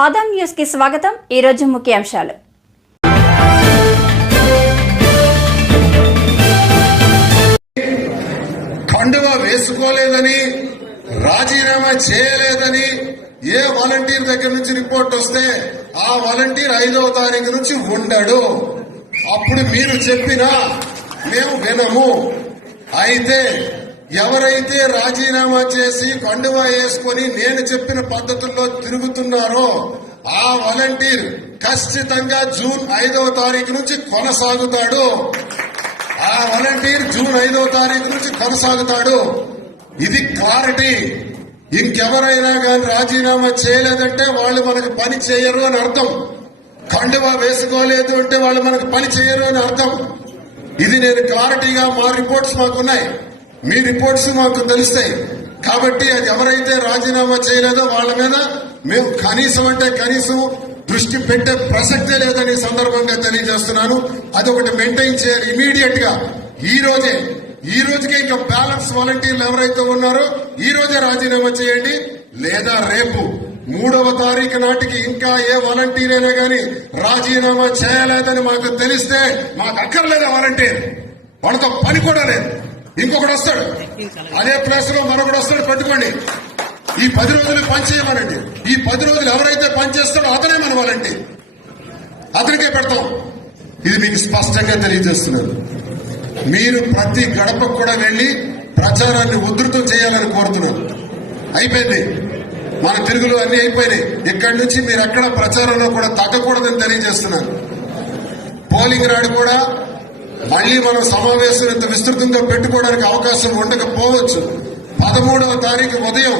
ఆదాం న్యూస్కి స్వాగతం. ఈ రోజు ముఖ్యాంశాలు. కండువ వేసుకోలేదని రాజీనామా చేయలేదని ఏ వాలంటీర్ దగ్గర నుంచి రిపోర్ట్ వస్తే ఆ వాలంటీర్ ఐదవ తారీఖు నుంచి ఉండడు. అప్పుడు మీరు చెప్పినా మేము వినము. అయితే ఎవరైతే రాజీనామా చేసి కండువా వేసుకొని నేను చెప్పిన పద్ధతుల్లో తిరుగుతున్నారో ఆ వాలంటీర్ ఖచ్చితంగా జూన్ ఐదవ తారీఖు నుంచి కొనసాగుతాడు. ఆ వాలంటీర్ జూన్ ఐదో తారీఖు నుంచి కొనసాగుతాడు. ఇది క్లారిటీ. ఇంకెవరైనా కానీ రాజీనామా చేయలేదంటే వాళ్ళు మనకు పని చేయరు అని అర్థం. కండువా వేసుకోలేదు అంటే వాళ్ళు మనకు పని చేయరు అని అర్థం. ఇది నేను క్లారిటీగా మా రిపోర్ట్స్ మాకున్నాయి. మీ రిపోర్ట్స్ మాకు తెలుస్తాయి. కాబట్టి అది ఎవరైతే రాజీనామా చేయలేదో వాళ్ళ మీద మేము కనీసం అంటే కనీసం దృష్టి పెట్టే ప్రసక్తే లేదని సందర్భంగా తెలియజేస్తున్నాను. అది ఒకటి మెయింటైన్ చేయాలి ఇమీడియట్గా. ఈ రోజే ఈ రోజుకే ఇంకా బ్యాలెన్స్ వాలంటీర్లు ఎవరైతే ఉన్నారో ఈ రోజే రాజీనామా చేయండి. లేదా రేపు మూడవ తారీఖు నాటికి ఇంకా ఏ వాలంటీర్ అయినా కానీ రాజీనామా చేయలేదని మాకు తెలిస్తే మాకు అక్కర్లేదు వాలంటీర్? వాళ్ళతో పని కూడా లేదు. ఇంకొకటి వస్తాడు. అదే ప్లేస్లో మరొకటి వస్తాడు. పట్టుకోండి. ఈ పది రోజులు పనిచేయమనండి ఈ పది రోజులు ఎవరైతే పనిచేస్తాడో అతనే మనవాలండి అతనికే పెడతాం. ఇది మీకు స్పష్టంగా తెలియజేస్తున్నారు. మీరు ప్రతి గడపకు కూడా వెళ్ళి ప్రచారాన్ని ఉధృతం చేయాలని కోరుతున్నాను అయిపోయింది. మన తెలుగులో అన్ని అయిపోయినాయి. ఇక్కడి నుంచి మీరు ఎక్కడ ప్రచారంలో కూడా తగ్గకూడదని తెలియజేస్తున్నాను పోలింగ్ రాడు కూడా మళ్ళీ మనం సమావేశం ఇంత విస్తృతంగా పెట్టుకోవడానికి అవకాశం ఉండకపోవచ్చు. పదమూడవ తారీఖు ఉదయం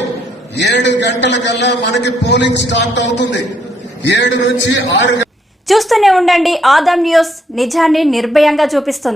ఏడు గంటల కల్లా మనకి పోలింగ్ స్టార్ట్ అవుతుంది. ఏడు నుంచి ఆరు చూస్తూనే ఉండండి. ఆదాం న్యూస్ నిజాన్ని నిర్భయంగా చూపిస్తుంది.